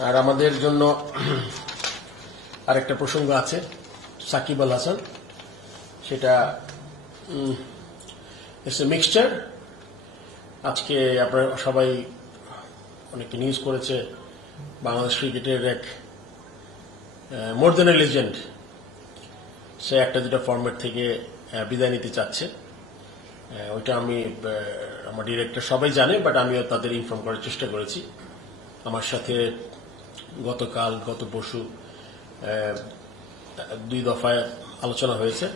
আর আমাদের জন্য আরেকটা প্রসঙ্গ আছে, সাকিব আল হাসান। সেটা ইটস এ মিক্সচার আজকে আপনারা সবাই অনেকে নিউজ করেছে, বাংলাদেশ ক্রিকেটের এক মোর দেন এ লেজেন্ড সে একটা দুটা ফর্মেট থেকে বিদায় নিতে চাচ্ছে। ওইটা আমি আমার ডিরেক্টর সবাই জানে বাট আমিও তাদের ইনফর্ম করার চেষ্টা করেছি। আমার সাথে গতকাল, গত পরশু দুই দফায় আলোচনা হয়েছে।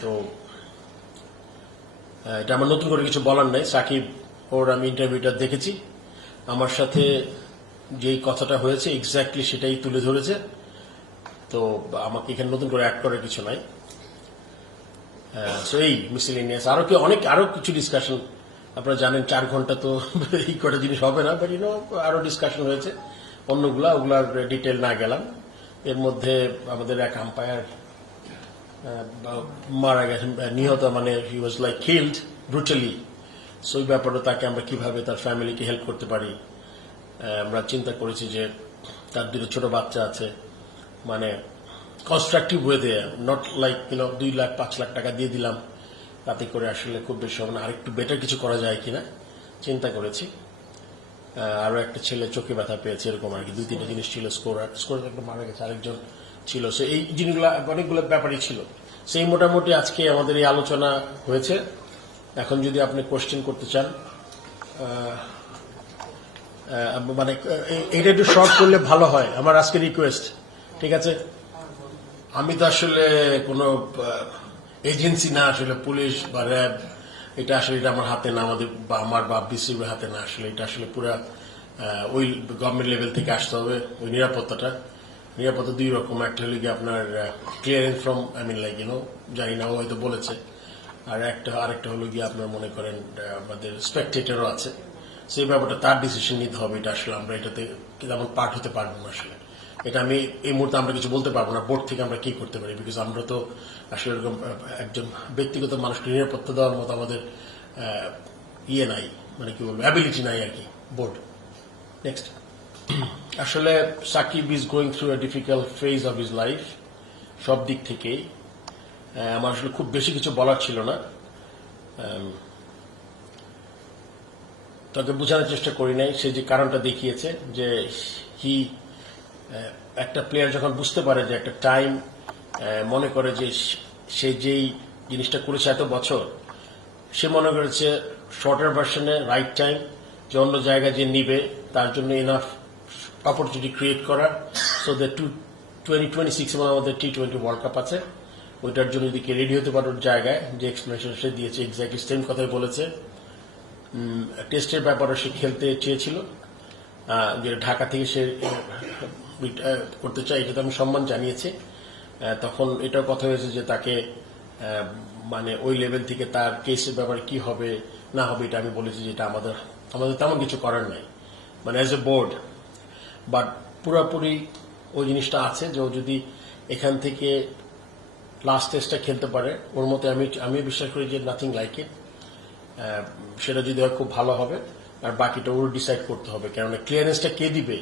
তো এটা আমার নতুন করে কিছু বলার নাই। সাকিব ওর আমি ইন্টারভিউটা দেখেছি। আমার সাথে যেই কথাটা হয়েছে এক্স্যাক্টলি সেটাই তুলে ধরেছে। তো, আমাকে এখানে নতুন করে অ্যাড করার কিছু নাই। এই মিসেলিনিয়াস। আরও কি, অনেক, আরও কিছু ডিসকাশন আপনারা জানেন চার ঘণ্টা তো এই কটা জিনিস হবে না বাট ইউনো আরও ডিসকাশন হয়েছে। অন্যগুলা, ওগুলার ডিটেল না গেলাম। এর মধ্যে আমাদের এক আম্পায়ার মারা গেছেন নিহত মানে he was like killed brutally so ওই ব্যাপারে তাকে আমরা কীভাবে তার ফ্যামিলিকে হেল্প করতে পারি আমরা চিন্তা করেছি যে তার দুটো ছোট বাচ্চা আছে। মানে কনস্ট্রাকটিভ ওয়েতে নট লাইক দুই লাখ, পাঁচ লাখ টাকা দিয়ে দিলাম। তাতে করে আসলে খুব বেশি হবে না। আরেকটু বেটার কিছু করা যায় কিনা চিন্তা করেছি। আহ, আরও একটা ছেলে চোখে ব্যথা পেয়েছে এরকম আর কি। দুই তিনটা জিনিস ছিল স্কোর স্কোর একটা মারা গেছে আরেকজন ছিল। সে এই জিনিসগুলো অনেকগুলো ব্যাপারই ছিল। সেই মোটামুটি আজকে আমাদের এই আলোচনা হয়েছে। এখন যদি আপনি কোশ্চেন করতে চান মানে এটা একটু শর্ট করলে ভালো হয়। আমার আজকে রিকোয়েস্ট ঠিক আছে? আমি তো আসলে কোনো এজেন্সি না আসলে, পুলিশ বা র্যাব, এটা আসলে এটা আমার হাতে না, আমাদের বা আমার বা বিসিবির হাতে না আসলে, এটা আসলে পুরা ওই গভর্নমেন্ট লেভেল থেকে আসতে হবে, ওই নিরাপত্তাটা। নিরাপত্তা দুই রকম, একটা হলো গিয়ে আপনার clearance from I mean like you know জানি না হয়তো বলেছে। আর একটা, আরেকটা হলো গিয়ে আপনার মনে করেন আমাদের স্পেকটেটারও আছে। সেই ব্যাপারটা তার ডিসিশন নিতে হবে, এটা আসলে আমরা এটাতে তেমন পার্ট হতে পারব না আসলে। এটা আমি এই মুহূর্তে আমরা কিছু বলতে পারব না, বোর্ড থেকে আমরা কি করতে পারি? বিকজ আমরা তো আসলে এরকম একজন ব্যক্তিগত মানুষকে নিরাপত্তা দেওয়ার মতো আমাদের ইয়ে নাই মানে কি বলব অ্যাবিলিটি নাই আর কি, বোর্ড। নেক্সট আসলে Shakib is going through a difficult phase of his life সব দিক থেকেই। আমার আসলে খুব বেশি কিছু বলার ছিল না। তাকে বোঝানোর চেষ্টা করি নাই, সে যে কারণটা দেখিয়েছে যে হি একটা প্লেয়ার যখন বুঝতে পারে যে একটা টাইম মনে করে যে সে যেই জিনিসটা করেছে এত বছর, সে মনে করেছে শর্টার ভার্সনে রাইট টাইম যে অন্য জায়গায় যে নিবে, তার জন্য এনাফ অপরচুনিটি ক্রিয়েট করার so the two twenty twenty six আমাদের টি টোয়েন্টি ওয়ার্ল্ড কাপ আছে। ওইটার জন্য যদি কে রেডি হতে পারো ওর জায়গায়, যে এক্সপ্লেনেশন সে দিয়েছে এক্স্যাক্টলি সেম কথাই বলেছে। টেস্টের ব্যাপারে সে খেলতে চেয়েছিল। যে ঢাকা থেকে সে করতে চায় এটা তো আমি সম্মান জানিয়েছি। তখন এটাও কথা হয়েছে যে তাকে মানে ওই লেভেল থেকে তার কেসের ব্যাপারে কি হবে, না হবে, এটা আমি বলেছি যে এটা আমাদের আমাদের তেমন কিছু করার নাই। মানে অ্যাজ এ বোর্ড বাট পুরোপুরি ওই জিনিসটা আছে যে ও যদি এখান থেকে লাস্ট টেস্টটা খেলতে পারে, ওর মতে আমি আমি বিশ্বাস করি যে নাথিং লাইক ইট সেটা যদি হয় খুব ভালো হবে, আর বাকিটা ওর ডিসাইড করতে হবে, কেননা ক্লিয়ারেন্সটা কে দিবে?